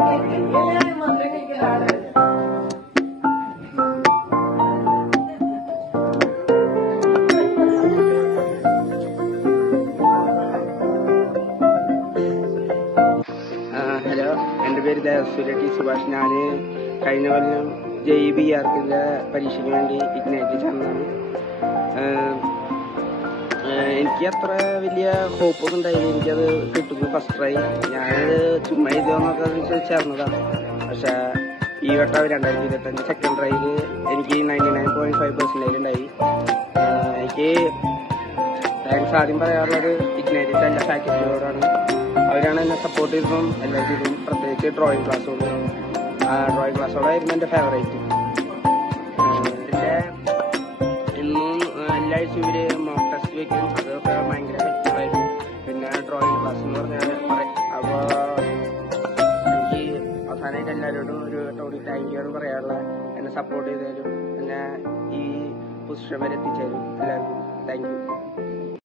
Hello, എൻ്റെ പേര് Devasurya T Subhash. ഞാൻ കഴിഞ്ഞ കൊല്ലം JEBRക്കിൻ്റെ പരീക്ഷയ്ക്ക് വേണ്ടി ഇഗ്നൈറ്റിൽ ചേർന്നതാണ്. എനിക്ക് അത്ര വലിയ ഹോപ്പൊന്നും ഉണ്ടായില്ല എനിക്കത് കിട്ടുന്നു ഫസ്റ്റ് ട്രൈ. ഞാനത് ചുമ്മാ എഴുതിയോന്നൊക്കെ ചേർന്നതാണ്. പക്ഷേ ഈ വട്ടം 2025 സെക്കൻഡ് ട്രൈയിൽ എനിക്ക് 99.5% ഉണ്ടായി. എനിക്ക് താങ്ക്സ് ആദ്യം പറയാനുള്ളത് ഇഗ്നൈറ്റിൻ്റെ എല്ലാ ഫാക്കൽറ്റിയോടാണ്. അവരാണ് എന്നെ സപ്പോർട്ട് ചെയ്തതും എല്ലാ ചെയ്തതും. പ്രത്യേകിച്ച് ഡ്രോയിങ് ക്ലാസ്സോട്. ഡ്രോയിങ് ക്ലാസ്സോടായിരുന്നു എൻ്റെ ഫേവറേറ്റ്. ഇന്നും എല്ലാ ആഴ്ചയും ഇവർ മോക്ക് ടെസ്റ്റ് വയ്ക്കും. അതൊക്കെ ഭയങ്കര ഹെൽപ്ഫുള്ളായിരുന്നു. പിന്നെ ഡ്രോയിങ് ക്ലാസ് എന്ന് പറഞ്ഞാൽ അപ്പോൾ എനിക്ക് അവസാനമായിട്ട് എല്ലാവരോടും ഒരു ടോണി താങ്ക് യു പറയാനുള്ള എന്നെ സപ്പോർട്ട് ചെയ്തതിലും എന്നെ ഈ പൊസിഷൻ വരെ എത്തിച്ചേരും എല്ലാവർക്കും താങ്ക് യു.